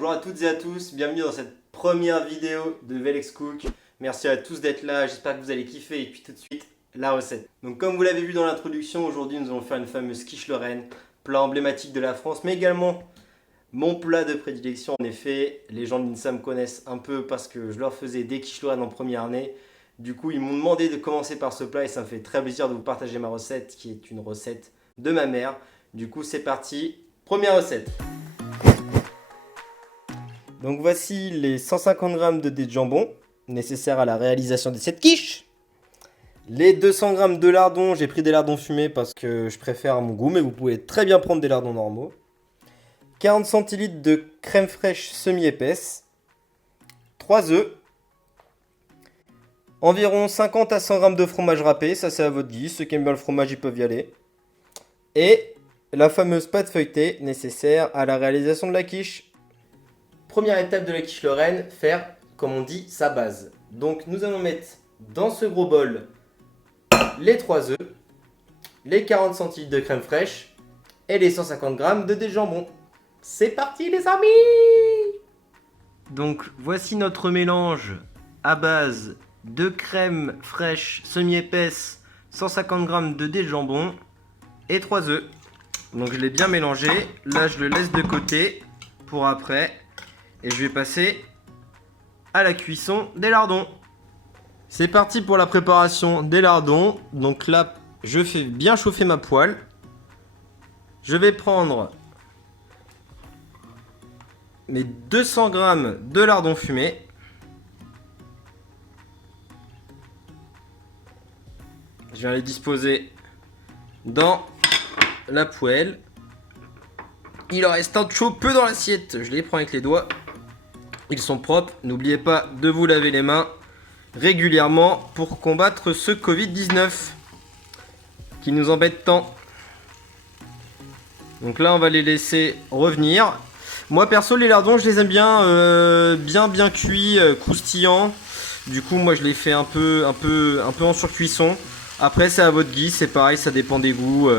Bonjour à toutes et à tous, bienvenue dans cette première vidéo de Velex Cook. Merci à tous d'être là, j'espère que vous allez kiffer et puis tout de suite, la recette. Donc comme vous l'avez vu dans l'introduction, aujourd'hui nous allons faire une fameuse quiche Lorraine, plat emblématique de la France, mais également mon plat de prédilection. En effet, les gens de l'INSA me connaissent un peu parce que je leur faisais des quiches Lorraine en première année. Du coup, ils m'ont demandé de commencer par ce plat et ça me fait très plaisir de vous partager ma recette qui est une recette de ma mère. Du coup, c'est parti, première recette. Donc voici les 150 g de dés de jambon nécessaires à la réalisation de cette quiche. Les 200 g de lardons, j'ai pris des lardons fumés parce que je préfère à mon goût, mais vous pouvez très bien prendre des lardons normaux. 40 centilitres de crème fraîche semi-épaisse. 3 œufs. Environ 50 à 100 g de fromage râpé, ça c'est à votre guise, ceux qui aiment bien le fromage ils peuvent y aller. Et la fameuse pâte feuilletée nécessaire à la réalisation de la quiche. Première étape de la quiche Lorraine, faire, comme on dit, sa base. Donc nous allons mettre dans ce gros bol les 3 œufs, les 40 centilitres de crème fraîche et les 150 g de dés de jambon. C'est parti les amis! Donc voici notre mélange à base de crème fraîche semi-épaisse, 150 g de dés de jambon et 3 œufs. Donc je l'ai bien mélangé, là je le laisse de côté pour après. Et je vais passer à la cuisson des lardons. C'est parti pour la préparation des lardons. Donc là, je fais bien chauffer ma poêle. Je vais prendre mes 200 g de lardons fumés. Je viens les disposer dans la poêle. Il en reste un chaud peu dans l'assiette. Je les prends avec les doigts. Ils sont propres. N'oubliez pas de vous laver les mains régulièrement pour combattre ce Covid-19 qui nous embête tant. Donc là, on va les laisser revenir. Moi, perso, les lardons, je les aime bien, bien cuits, croustillants. Du coup, moi, je les fais un peu en surcuisson. Après, c'est à votre guise. C'est pareil, ça dépend des goûts.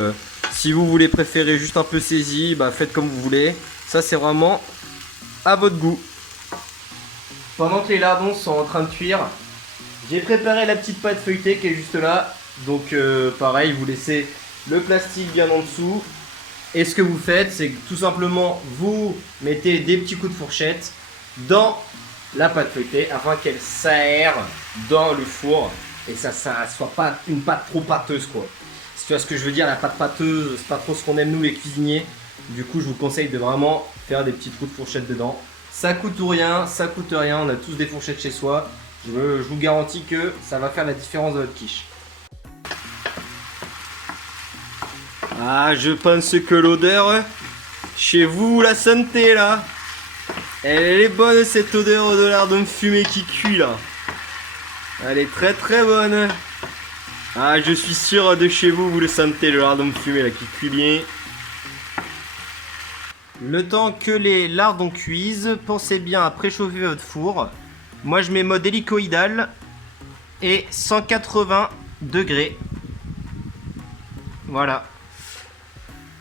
Si vous voulez préférer juste un peu saisi, bah faites comme vous voulez. Ça, c'est vraiment à votre goût. Pendant que les lardons sont en train de cuire, j'ai préparé la petite pâte feuilletée qui est juste là. Donc pareil, vous laissez le plastique bien en dessous. Et ce que vous faites, c'est que tout simplement, vous mettez des petits coups de fourchette dans la pâte feuilletée afin qu'elle s'aère dans le four. Et ça soit pas une pâte trop pâteuse quoi. Si tu vois ce que je veux dire, la pâte pâteuse, c'est pas trop ce qu'on aime nous les cuisiniers. Du coup, je vous conseille de vraiment faire des petits coups de fourchette dedans. Ça coûte rien, on a tous des fourchettes chez soi. Je vous garantis que ça va faire la différence de votre quiche. Ah, je pense que l'odeur, chez vous, la santé là, elle est bonne cette odeur de lardon fumé qui cuit là. Elle est très très bonne. Ah, je suis sûr de chez vous, vous le sentez, le lardon fumé là qui cuit bien. Le temps que les lardons cuisent, pensez bien à préchauffer votre four. Moi, je mets mode hélicoïdal et 180 degrés. Voilà.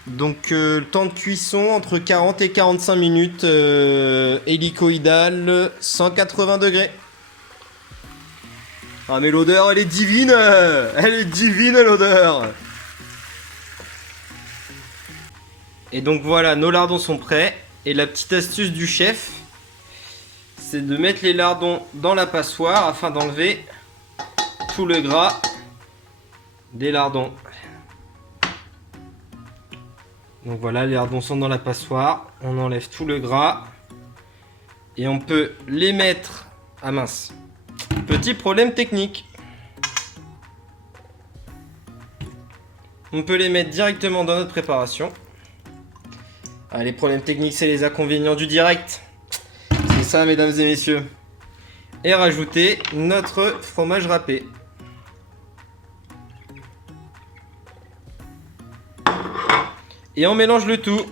Donc, le temps de cuisson entre 40 et 45 minutes. Hélicoïdal, 180 degrés. Ah mais l'odeur elle est divine. Elle est divine l'odeur. Et donc voilà, nos lardons sont prêts. Et la petite astuce du chef, c'est de mettre les lardons dans la passoire afin d'enlever tout le gras des lardons. Donc voilà, les lardons sont dans la passoire. On enlève tout le gras. Et on peut les mettre... Ah mince. Petit problème technique. On peut les mettre directement dans notre préparation. Ah, les problèmes techniques, c'est les inconvénients du direct. C'est ça, mesdames et messieurs. Et rajouter notre fromage râpé. Et on mélange le tout.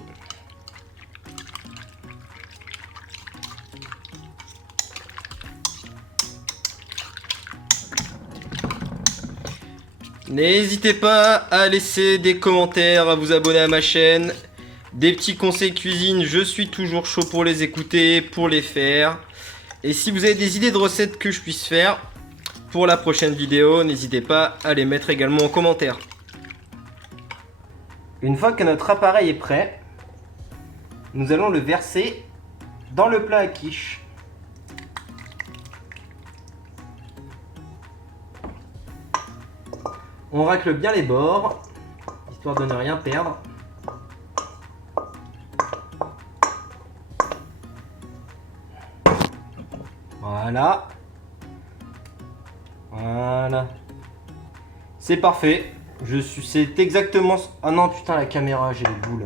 N'hésitez pas à laisser des commentaires, à vous abonner à ma chaîne. Des petits conseils cuisine, je suis toujours chaud pour les écouter, pour les faire. Et si vous avez des idées de recettes que je puisse faire pour la prochaine vidéo, n'hésitez pas à les mettre également en commentaire. Une fois que notre appareil est prêt, nous allons le verser dans le plat à quiche. On racle bien les bords, histoire de ne rien perdre. Voilà. Voilà. C'est parfait. C'est exactement... Ah non, putain, la caméra, j'ai les boules.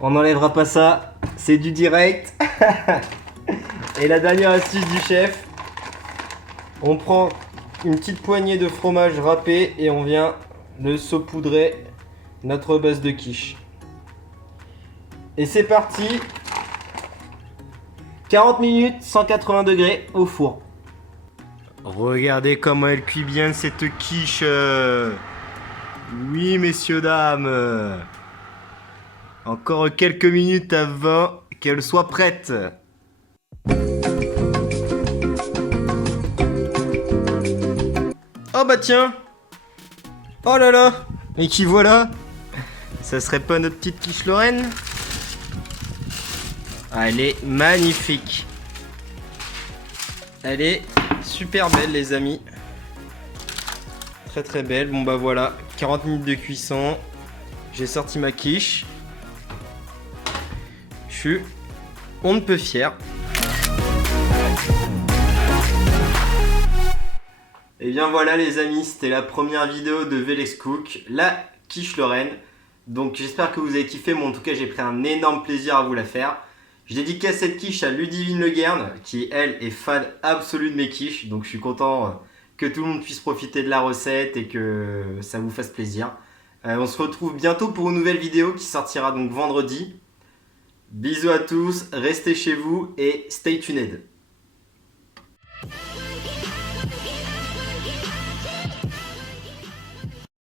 On n'enlèvera pas ça. C'est du direct. Et la dernière astuce du chef. On prend une petite poignée de fromage râpé et on vient de saupoudrer notre base de quiche. Et c'est parti. 40 minutes, 180 degrés au four. Regardez comment elle cuit bien cette quiche. Oui, messieurs, dames. Encore quelques minutes avant qu'elle soit prête. Oh bah tiens. Oh là là. Et qui voilà? Ça serait pas notre petite quiche Lorraine? Ah, elle est magnifique. Elle est super belle, les amis. Très très belle. Bon bah voilà, 40 minutes de cuisson. J'ai sorti ma quiche. Je suis on ne peut fier. Et bien voilà les amis, c'était la première vidéo de Velex Cook, la quiche Lorraine. Donc j'espère que vous avez kiffé, moi en tout cas j'ai pris un énorme plaisir à vous la faire. Je dédicace cette quiche à Ludivine Le Guern, qui elle est fan absolue de mes quiches. Donc je suis content que tout le monde puisse profiter de la recette et que ça vous fasse plaisir. On se retrouve bientôt pour une nouvelle vidéo qui sortira donc vendredi. Bisous à tous, restez chez vous et stay tuned.